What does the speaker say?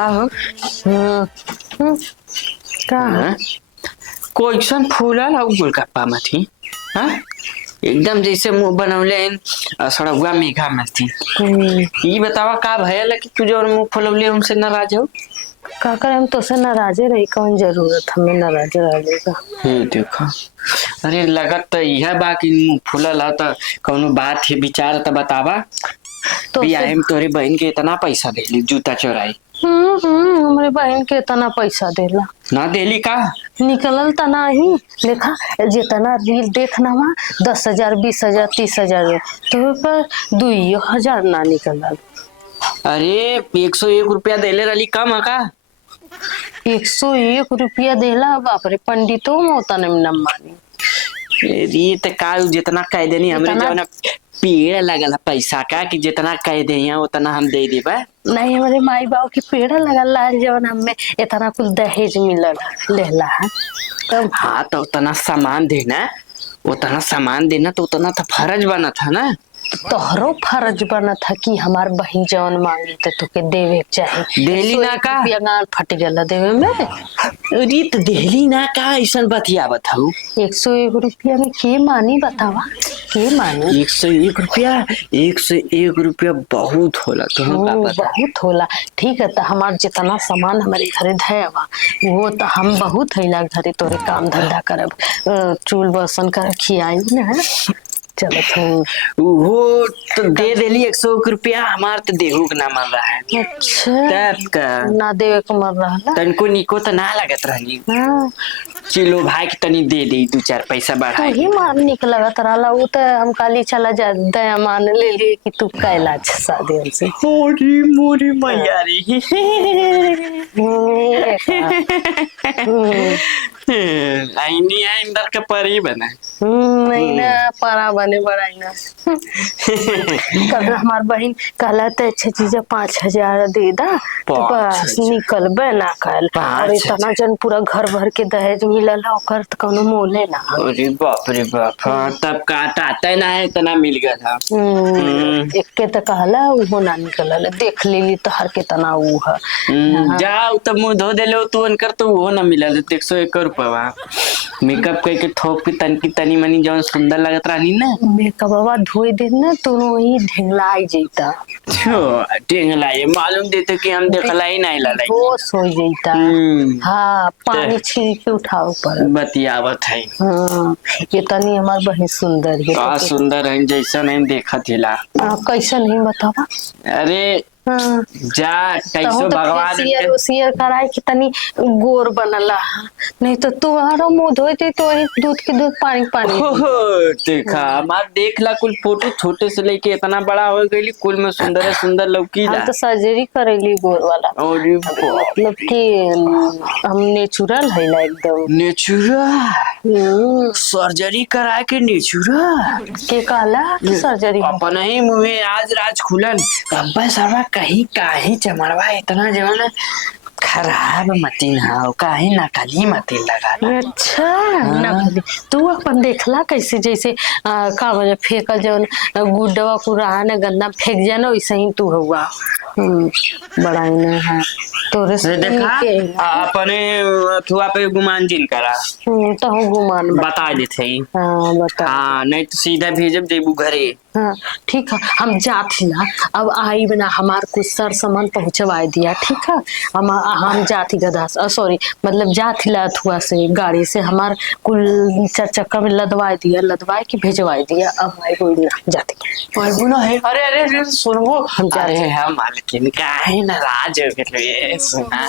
का हो का कोई सन फूला ला गोलगप्पा मथी हाँ एकदम जैसे मुंह बनौले सड़गुआ मेघा में थी। ये बतावा का भयल कि तू जो मुंह फुलौले हमसे नाराज हो। का कर हम तो से नाराजे रही कौन जरूरत हमें नाराज रहने का। देखो अरे लगत तो यह बा कि मुंह फुलल है तो कौनो बात है विचार तो बतावा। तो बियाहे में तोरे बहन के इतना पैसा देली जूता चोराई। हमारे बहन के इतना पैसा देला ना देली का निकलल तना ही देखा जितना रील देखना वहाँ 10,000 20,000 30,000 तो पर 2,000 ना निकलल। अरे 101 रुपया देले रही कम है का 101 रुपया देला बाप रे पंडितों में उतना न मानी। ये तो का जितना कह देनी हमरे जितना- जो ना पेड़ लगल है पैसा का कि जितना कह दे उतना हम दे देबा। नहीं हमारे माई बाबू की पेड़ लगल है जवन हमें इतना कुछ दहेज मिलल लेला है तब हाँ तो उतना सामान देना तो उतना तो फर्ज बना था ना। तोहरो फर्ज बना था कि हमार बहन जवन मांगी तो तुके देवे के चाहे। देली ना का? रुपया गाल फट गया देवे में। अरे तो देली ना का ऐसा बतिया बताऊ 101 रुपया में के मानी बतावा के मानी। 101 रुपया बहुत होला तो हम का पता। बहुत होला ठीक है तो हमार जितना सामान हमारे घरे धैबा वो तो हम बहुत हैला घरे तोरे काम धंधा करब चूल बर्तन कर खियाई ना चलो वो तो दे देली 101 रुपया हमार तो देहू के ना मन रहा है। अच्छा तब का ना देवे के मर रहा तनको निको तो ना लगत रहनी हाँ चिलो भाई के तनी दे दे 2-4 पैसा तो बढ़ाई। ही मार निक लगत रहला वो तो हम काली चला जा दया मान ले लिए कि तू कैला शादी हमसे। होरी मोरी मैया रे आईनी अंदर के परी बना। नहीं ना पारा बने बड़ाई ना कल हमार बहन कहला तो अच्छा चीज 5,000 दे दा तो बस निकल ना कल और इतना जन पूरा घर भर के दहेज मिलल ओकर तो कोनो मोले ना। अरे बाप रे बाप हाँ तब काटा ना है इतना मिल गया था। एक के तो कहला वो ना निकलल देख लेली तो हर के तना वो है जाओ तब मुंह धो दे लो तू अनकर तो वो ना मिला 101 रुपया मेकअप करके थोप के तनी मनी जौन सुंदर लगत रहनी ना मेकअपवा धोई दे ना तो वही ढेंगलाई जैता टेंगला ये मालूम देते कि हम देखला ही नहीं ला होश हो जैता। हाँ पानी छीन के उठाओ पर बतियावत है। हाँ ये तनी हमार बहन सुंदर है का सुंदर है जैसा नहीं देखा थिला कैसा नहीं बतावा। अरे हाँ जा कैसो भगवान फेसियर कराई कि तनी गोर बनला नहीं तो तुम्हारा मुंह धोते तो वही दूध के दूध पानी पानी देखा हमार देख ला कुल फोटो छोटे से लेके इतना बड़ा हो गई कुल में सुंदर लौकी हम तो सर्जरी करेली गोर वाला मतलब कि हम नेचुरल है ना एकदम नेचुरल सर्जरी करा के नेचुरल के कहला सर्जरी अपन ही मुँह आज राज खुलन अब्बा सारा कहीं काहे चमड़वा इतना जवान खराब मतीन हाउ काहे नकली मतीन लगा। अच्छा नकली तू अपन देखला कैसे जैसे का बोले फेंकल जवन गुड्डवा कुरान गंदा फेंक जाना वैसे ही तू हुआ बड़ा ही ना है तोरे से देखा अपने थुआ पे गुमान जिन करा तो हम गुमान बता देते ही हाँ बता हाँ नहीं तो सीधा भेजब देबू घरे। हाँ ठीक है हम जाती ना अब आई बना हमार कुछ सर सामान पहुंचवा दिया ठीक है हम जाती गधा सॉरी मतलब जाती ला थुआ से गाड़ी से हमार कुल 4 चक्का में लदवाए के भेजवाई दिया अब आई कोई ना जाती ना है। अरे सुनबो हम जा रहे हैं मालकिन काहे नाराज हो गए सुना